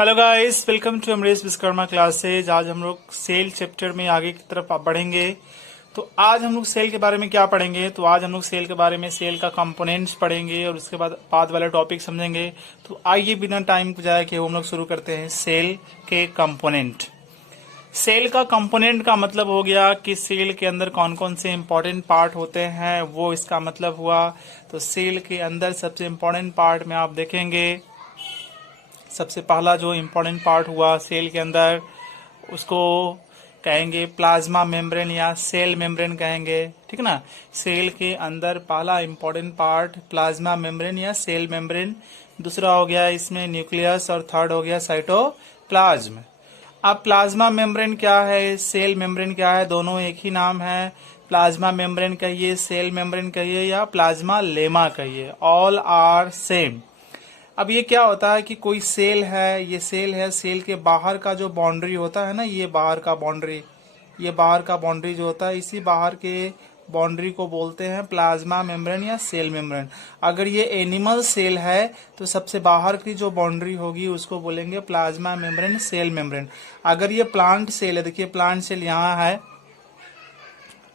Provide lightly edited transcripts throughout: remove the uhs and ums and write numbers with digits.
Hello guys, welcome to Amrish Vishwakarma classes. आज हम लोग सेल चैप्टर में आगे की तरफ बढ़ेंगे। तो आज हम लोग सेल के बारे में क्या पढ़ेंगे, तो आज हम लोग सेल के बारे में सेल का कंपोनेंट्स पढ़ेंगे और उसके बाद वाले टॉपिक समझेंगे। तो आइए बिना टाइम जाए कि हम लोग शुरू करते हैं सेल के कंपोनेंट। सेल का कंपोनेंट का मतलब हो गया कि सेल के अंदर कौन कौन से इंपॉर्टेंट पार्ट होते हैं, वो इसका मतलब हुआ। तो सेल के अंदर सबसे इंपॉर्टेंट पार्ट में आप देखेंगे, सबसे पहला जो इम्पोर्टेंट पार्ट हुआ सेल के अंदर, उसको कहेंगे प्लाज्मा मेम्ब्रेन या सेल मेम्ब्रेन कहेंगे, ठीक ना। सेल के अंदर पहला इम्पोर्टेंट पार्ट प्लाज्मा मेम्ब्रेन या सेल मेम्ब्रेन, दूसरा हो गया इसमें न्यूक्लियस और थर्ड हो गया साइटोप्लाज्म। अब प्लाज्मा मेम्ब्रेन क्या है, सेल मेम्ब्रेन क्या है, दोनों एक ही नाम है। प्लाज्मा मेम्ब्रेन कहिए, सेल मेम्ब्रेन कहिए या प्लाज्मा लेमा कहिए, ऑल आर सेम। अब ये क्या होता है कि कोई सेल है, ये सेल है, सेल के बाहर का जो बाउंड्री होता है ना, ये बाहर का बाउंड्री, ये बाहर का बाउंड्री जो होता है, इसी बाहर के बाउंड्री को बोलते हैं प्लाज्मा मेम्ब्रेन या सेल मेम्ब्रेन। अगर ये एनिमल सेल है तो सबसे बाहर की जो बाउंड्री होगी उसको बोलेंगे प्लाज्मा मेम्ब्रेन, सेल मेम्ब्रेन। अगर ये प्लांट सेल है, देखिए प्लांट सेल यहाँ है,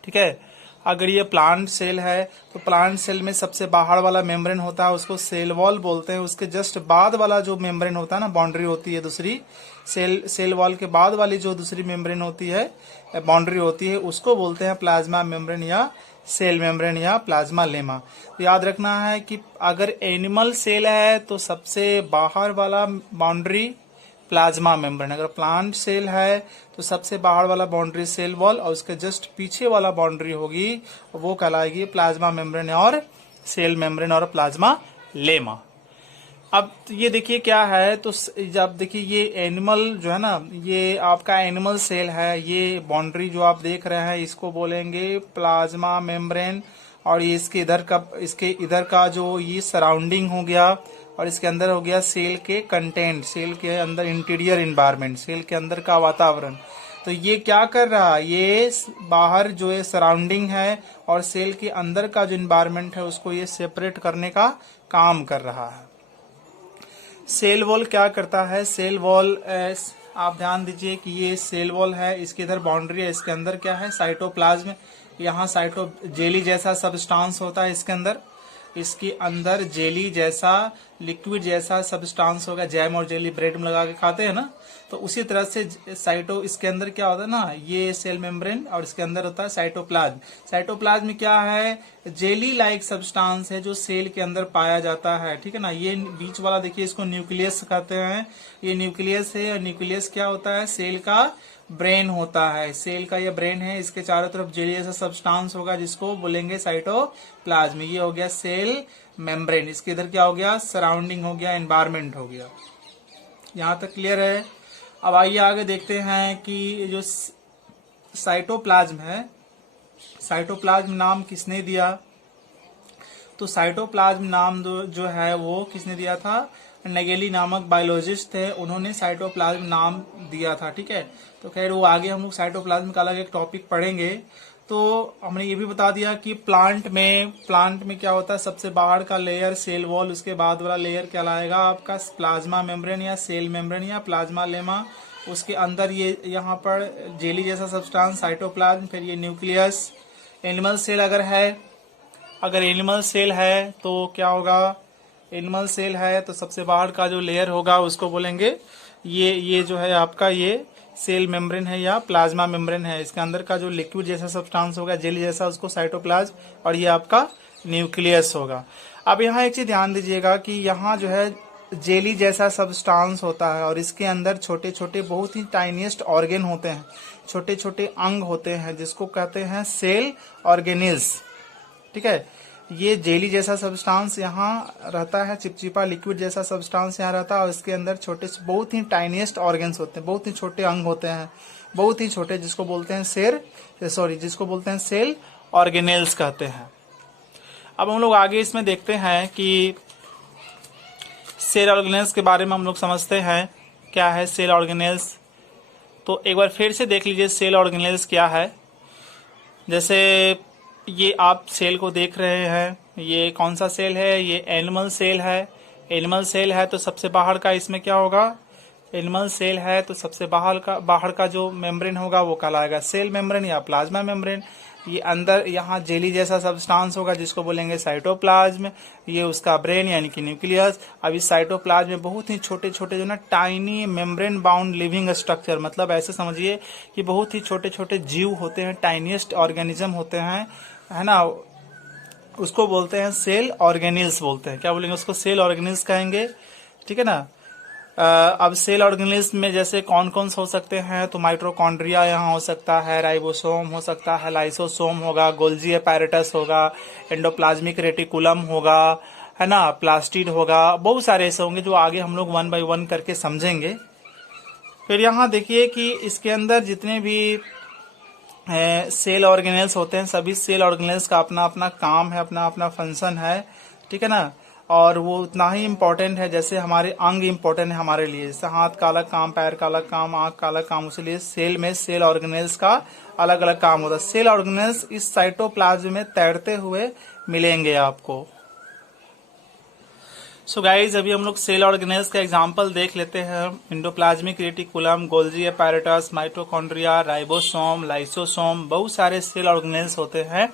ठीक है। अगर ये प्लांट सेल है तो प्लांट सेल में सबसे बाहर वाला मेम्ब्रेन होता है, उसको सेल वॉल बोलते हैं। उसके जस्ट बाद वाला जो मेम्ब्रेन होता है ना, बाउंड्री होती है दूसरी, सेल वॉल के बाद वाली जो दूसरी मेम्ब्रेन होती है, बाउंड्री होती है, उसको बोलते हैं प्लाज्मा मेम्ब्रेन या सेल मेम्ब्रेन या प्लाज्मा लेमा। तो याद रखना है कि अगर एनिमल सेल है तो सबसे बाहर वाला बाउंड्री प्लाज्मा मेम्ब्रेन, अगर प्लांट सेल है तो सबसे बाहर वाला बाउंड्री सेल वॉल और उसके जस्ट पीछे वाला बाउंड्री होगी वो कहलाएगी प्लाज्मा मेम्ब्रेन और सेल मेम्ब्रेन और प्लाज्मा लेमा। अब ये देखिए क्या है, तो जब देखिए ये एनिमल जो है ना, ये आपका एनिमल सेल है, ये बाउंड्री जो आप देख रहे हैं इसको बोलेंगे प्लाज्मा मेम्ब्रेन, और ये इसके इधर का जो ये सराउंडिंग हो गया, और इसके अंदर हो गया सेल के कंटेंट, सेल के अंदर इंटीरियर एनवायरनमेंट, सेल के अंदर का वातावरण। तो ये क्या कर रहा है, ये बाहर जो है सराउंडिंग है और सेल के अंदर का जो एनवायरनमेंट है उसको ये सेपरेट करने का काम कर रहा है। सेल वॉल क्या करता है, सेल वॉल आप ध्यान दीजिए कि ये सेल वॉल है, इसके इधर बाउंड्री है, इसके अंदर क्या है साइटोप्लाज्म, यहाँ जेली जैसा सब्सटेंस होता है, इसके अंदर जेली जैसा लिक्विड जैसा सब्सटेंस होगा, जैम और जेली ब्रेड में लगा के खाते हैं ना, तो उसी तरह से इसके अंदर क्या होता है ना, ये सेल मेम्ब्रेन और इसके अंदर होता है साइटोप्लाज्म। साइटोप्लाज्म क्या है, जेली लाइक सब्सटेंस है जो सेल के अंदर पाया जाता है, ठीक है ना। ये बीच वाला देखिए, इसको न्यूक्लियस कहते हैं, ये न्यूक्लियस है, और न्यूक्लियस क्या होता है, सेल का ब्रेन होता है, सेल का ये ब्रेन है, इसके चारों तरफ जेली जैसा सब्सटेंस होगा जिसको बोलेंगे साइटोप्लाज्म। ये हो गया सेल मेम्ब्रेन, इसके इधर क्या हो गया, सराउंडिंग हो गया, एनवायरनमेंट हो गया। यहाँ तक क्लियर है। अब आइए आगे देखते हैं कि जो साइटोप्लाज्म है, साइटोप्लाज्म नाम किसने दिया, तो साइटोप्लाज्म नाम जो है वो किसने दिया था, नेगेली नामक बायोलॉजिस्ट थे, उन्होंने साइटोप्लाज्म नाम दिया था, ठीक है। तो खैर वो आगे हम लोग साइटोप्लाज्म का अलग एक टॉपिक पढ़ेंगे। तो हमने ये भी बता दिया कि प्लांट में क्या होता है, सबसे बाहर का लेयर सेल वॉल, उसके बाद वाला लेयर क्या लाएगा आपका प्लाज्मा मेम्ब्रेन या सेल मेम्ब्रेन या प्लाज्मा लेमा, उसके अंदर ये यहाँ पर जेली जैसा सब्सटेंस साइटोप्लाज्म, फिर ये न्यूक्लियस। एनिमल सेल अगर एनिमल सेल है तो क्या होगा, एनिमल सेल है तो सबसे बाहर का जो लेयर होगा उसको बोलेंगे ये जो है आपका ये सेल मेम्ब्रेन है या प्लाज्मा मेम्ब्रेन है, इसके अंदर का जो लिक्विड जैसा सब्सटेंस होगा जेली जैसा उसको साइटोप्लाज्म, और ये आपका न्यूक्लियस होगा। अब यहाँ एक चीज ध्यान दीजिएगा कि यहाँ जो है जेली जैसा सब्सटेंस होता है और इसके अंदर छोटे छोटे बहुत ही टाइनिएस्ट ऑर्गेन होते हैं, छोटे छोटे अंग होते हैं जिसको कहते हैं सेल ऑर्गेनिल्स, ठीक है। ये जेली जैसा सब्सटेंस यहाँ रहता है, चिपचिपा लिक्विड जैसा सब्सटेंस यहाँ रहता है, और इसके अंदर छोटे बहुत ही टाइनिएस्ट ऑर्गन्स होते हैं, बहुत ही छोटे अंग होते हैं, बहुत ही छोटे, जिसको बोलते हैं सेल ऑर्गेनेल्स कहते हैं। अब हम लोग आगे इसमें देखते हैं कि सेल ऑर्गेनेल्स के बारे में हम लोग समझते हैं क्या है सेल ऑर्गेनेल्स। तो एक बार फिर से देख लीजिए सेल ऑर्गेनेल्स क्या है। जैसे ये आप सेल को देख रहे हैं, ये कौन सा सेल है, ये एनिमल सेल है। एनिमल सेल है तो सबसे बाहर का इसमें क्या होगा, एनिमल सेल है तो सबसे बाहर का जो मेम्ब्रेन होगा वो कहलाएगा सेल मेम्ब्रेन या प्लाज्मा मेम्ब्रेन। ये अंदर यहाँ जेली जैसा सब्सटेंस होगा जिसको बोलेंगे साइटोप्लाज्म। ये उसका ब्रेन यानी कि न्यूक्लियस। अब इस साइटोप्लाज्म में बहुत ही छोटे छोटे जो ना tiny membrane bound living structure, मतलब ऐसे समझिए कि बहुत ही छोटे छोटे जीव होते हैं, टाइनीस्ट ऑर्गेनिज्म होते हैं, है ना, उसको बोलते हैं सेल ऑर्गेनिल्स बोलते हैं। क्या बोलेंगे उसको? सेल ऑर्गेनिल्स कहेंगे, ठीक है ना। अब सेल ऑर्गेनिल्स में जैसे कौन कौन से हो सकते हैं, तो माइटोकॉन्ड्रिया यहाँ हो सकता है, राइबोसोम हो सकता है, लाइसोसोम होगा, गोल्जी अपैरेटस होगा, एंडोप्लाज्मिक रेटिकुलम होगा, है ना, प्लास्टिड होगा, बहुत सारे ऐसे होंगे जो आगे हम लोग 1 बाय 1 करके समझेंगे। फिर यहाँ देखिए कि इसके अंदर जितने भी सेल ऑर्गेनेल्स होते हैं, सभी सेल ऑर्गेनेल्स का अपना अपना काम है, अपना अपना फंक्शन है, ठीक है ना। और वो उतना ही इम्पोर्टेंट है जैसे हमारे अंग इम्पोर्टेंट है हमारे लिए। जैसे हाथ का अलग काम, पैर का अलग काम, आंख का अलग काम, उसलिए सेल में सेल ऑर्गेनेल्स का अलग अलग काम होता है। सेल ऑर्गेनेल्स इस साइटोप्लाज्म में तैरते हुए मिलेंगे आपको। सो गाइज अभी हम लोग सेल ऑर्गेनेल्स का एग्जांपल देख लेते हैं। Endoplasmic reticulum, Golgi apparatus, mitochondria, ribosome, lysosome, बहुत सारे सेल ऑर्गेनेल्स होते हैं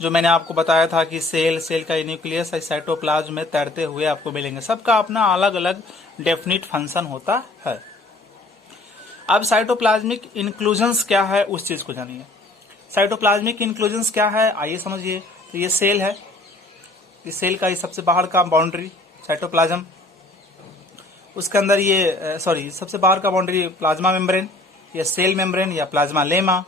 जो मैंने आपको बताया था कि सेल का न्यूक्लियस साइटोप्लाज्म में तैरते हुए आपको मिलेंगे। सबका अपना अलग अलग डेफिनिट फंक्शन होता है। अब साइटोप्लाज्मिक इंक्लूजन्स क्या है उस चीज को जानिए। साइटोप्लाज्मिक इंक्लूजन्स क्या है आइए समझिए। तो ये सेल है, इस सेल का ये सबसे बाहर का बाउंड्री साइटोप्लाज्म, उसके अंदर ये सबसे बाहर का बाउंड्री प्लाज्मा मेम्ब्रेन या सेल मेम्ब्रेन या प्लाज्मा लेमा,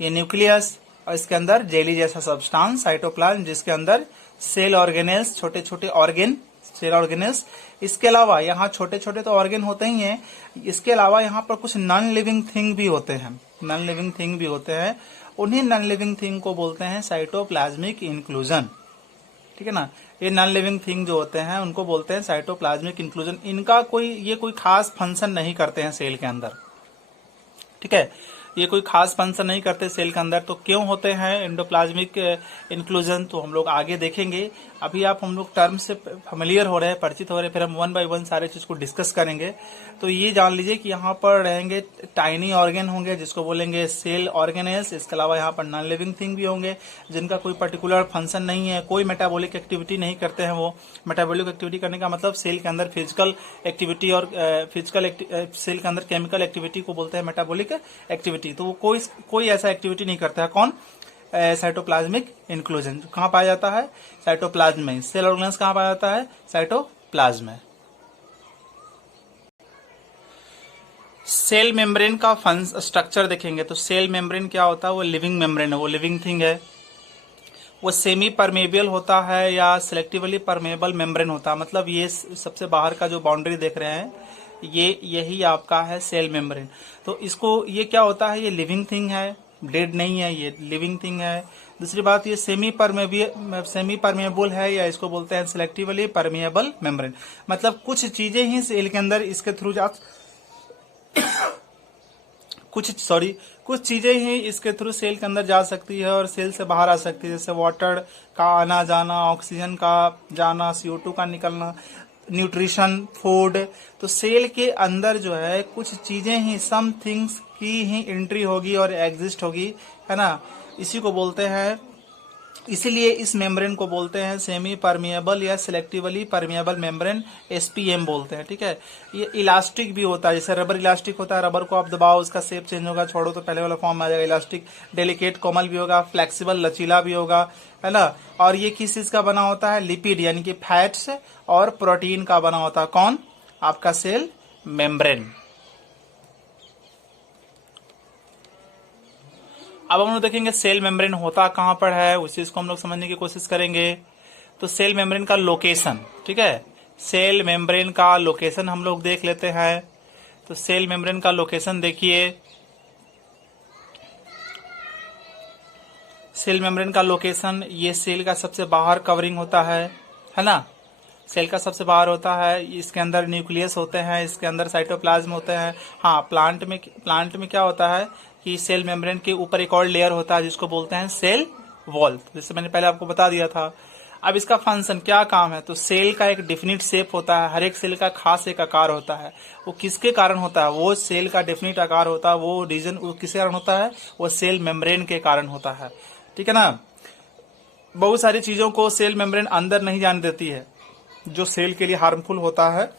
ये न्यूक्लियस, और इसके अंदर जेली जैसा सब्सटेंस साइटोप्लाज्म जिसके अंदर सेल ऑर्गेनेल्स, छोटे छोटे ऑर्गेन, सेल ऑर्गेनेल्स। इसके अलावा यहाँ छोटे छोटे तो ऑर्गेन होते ही हैं, इसके अलावा यहाँ पर कुछ नॉन लिविंग थिंग भी होते हैं, नॉन लिविंग थिंग भी होते हैं। उन्हीं नॉन लिविंग थिंग को बोलते हैं साइटोप्लाज्मिक इंक्लूजन, ठीक है ना। ये नॉन लिविंग थिंग जो होते हैं उनको बोलते हैं साइटोप्लाज्मिक इंक्लूजन। इनका कोई खास फंक्शन नहीं करते हैं सेल के अंदर, ठीक है, ये कोई खास फंक्शन नहीं करते सेल के अंदर। तो क्यों होते हैं एंडोप्लाज्मिक इंक्लूजन, तो हम लोग आगे देखेंगे। अभी आप हम लोग टर्म से फेमिलियर हो रहे हैं, परिचित हो रहे हैं, फिर हम 1 बाय 1 सारे चीज को डिस्कस करेंगे। तो ये जान लीजिए कि यहाँ पर रहेंगे टाइनी ऑर्गेन होंगे जिसको बोलेंगे सेल ऑर्गेनेल्स। इसके अलावा यहाँ पर नॉन लिविंग थिंग भी होंगे जिनका कोई पर्टिकुलर फंक्शन नहीं है, कोई मेटाबॉलिक एक्टिविटी नहीं करते हैं। वो मेटाबॉलिक एक्टिविटी करने का मतलब सेल के अंदर फिजिकल एक्टिविटी और सेल के अंदर केमिकल एक्टिविटी को बोलते हैं मेटाबॉलिक एक्टिविटी। तो वो कोई ऐसा एक्टिविटी नहीं करता है। कौन? Cytoplasmic inclusion. कहाँ पाया जाता है? साइटोप्लाज्म में। सेल ऑर्गेनेल्स कहाँ पाया जाता है? साइटोप्लाज्म में। सेल मेम्ब्रेन का स्ट्रक्चर देखेंगे तो सेल मेम्ब्रेन क्या होता है? वो लिविंग मेम्ब्रेन है, वो लिविंग थिंग है। वो सेमी परमेबल होता है या सिलेक्टिवली परमेबल मेम्ब्रेन होता है। मतलब ये सबसे बाहर का जो बाउंड्री देख रहे हैं यही आपका है सेल मेम्ब्रेन। तो इसको ये क्या होता है? ये लिविंग थिंग है, डेड नहीं है, ये लिविंग थिंग है। दूसरी बात ये सेमी परमेबल है या इसको बोलते हैं सिलेक्टिवली परमेबल मेम्ब्रेन। मतलब कुछ चीजें ही सेल के अंदर इसके थ्रू कुछ चीजें ही इसके थ्रू सेल के अंदर जा सकती है और सेल से बाहर आ सकती है। जैसे वाटर का आना जाना, ऑक्सीजन का जाना, CO2 का निकलना, न्यूट्रिशन, फूड। तो सेल के अंदर जो है कुछ चीजें ही, सम थिंग्स की ही एंट्री होगी और एग्जिस्ट होगी, है ना। इसी को बोलते हैं, इसीलिए इस मेम्ब्रेन को बोलते हैं सेमी परमिएबल या सिलेक्टिवली परमिएबल मेम्ब्रेन, SPM बोलते हैं, ठीक है। ये इलास्टिक भी होता है, जैसे रबर इलास्टिक होता है, रबर को आप दबाओ उसका शेप चेंज होगा, छोड़ो तो पहले वाला फॉर्म में आ जाएगा। इलास्टिक डेलिकेट कोमल भी होगा, फ्लेक्सिबल लचीला भी होगा, है ना। और ये किस चीज का बना होता है? लिपिड यानी कि फैट्स और प्रोटीन का बना होता है। कौन? आपका सेल मेम्ब्रेन। अब हम लोग देखेंगे सेल मेम्ब्रेन होता कहां पर है, उस चीज को हम लोग समझने की कोशिश करेंगे। तो सेल मेम्ब्रेन का लोकेशन, ठीक है, सेल मेम्ब्रेन का लोकेशन हम लोग देख लेते हैं। तो सेल मेम्ब्रेन का लोकेशन देखिए, सेल मेम्ब्रेन का लोकेशन, ये सेल का सबसे बाहर कवरिंग होता है ना, सेल का सबसे बाहर होता है। इसके अंदर न्यूक्लियस होते हैं, इसके अंदर साइटोप्लाज्म होते हैं। हाँ, प्लांट में क्या होता है कि सेल मेम्ब्रेन के ऊपर एक और लेयर होता है जिसको बोलते हैं सेल वॉल, जैसे मैंने पहले आपको बता दिया था। अब इसका फंक्शन क्या काम है, तो सेल का एक डेफिनिट शेप होता है, हर एक सेल का खास एक आकार होता है। वो किसके कारण होता है, वो सेल का डेफिनिट आकार होता है, वो रीजन वो किसके कारण होता है, वो सेल मेम्ब्रेन के कारण होता है। ठीक है ना। बहुत सारी चीजों को सेल मेम्ब्रेन अंदर नहीं जाने देती है, जो सेल के लिए हार्मफुल होता है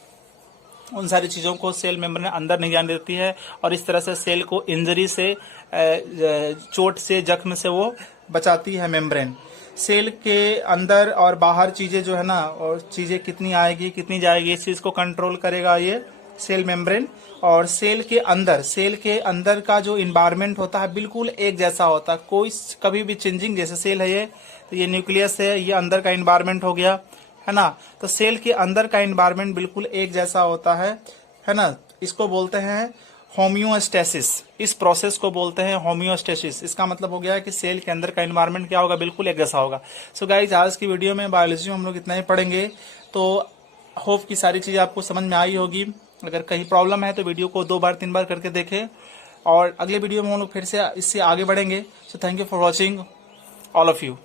उन सारी चीज़ों को सेल मेम्ब्रेन अंदर नहीं जाने देती है, और इस तरह से सेल को इंजरी से, चोट से, जख्म से वो बचाती है मेम्ब्रेन। सेल के अंदर और बाहर चीज़ें जो है ना, और चीज़ें कितनी आएगी कितनी जाएगी, इस चीज़ को कंट्रोल करेगा ये सेल मेम्ब्रेन। और सेल के अंदर का जो इन्वायरमेंट होता है बिल्कुल एक जैसा होता है, कोई कभी भी चेंजिंग, जैसे सेल है ये, तो ये न्यूक्लियस है, ये अंदर का इन्वायरमेंट हो गया, है ना। तो सेल के अंदर का इन्वायरमेंट बिल्कुल एक जैसा होता है ना। इसको बोलते हैं होम्योस्टेसिस, इस प्रोसेस को बोलते हैं होम्योस्टेसिस। इसका मतलब हो गया है कि सेल के अंदर का इन्वायरमेंट क्या होगा, बिल्कुल एक जैसा होगा। सो गाइस, आज की वीडियो में बायोलॉजी में हम लोग इतना ही पढ़ेंगे, तो होप की सारी चीज़ें आपको समझ में आई होगी। अगर कहीं प्रॉब्लम है तो वीडियो को 2 बार 3 बार करके देखें, और अगले वीडियो में हम लोग फिर से इससे आगे बढ़ेंगे। So thank you for watching all of you.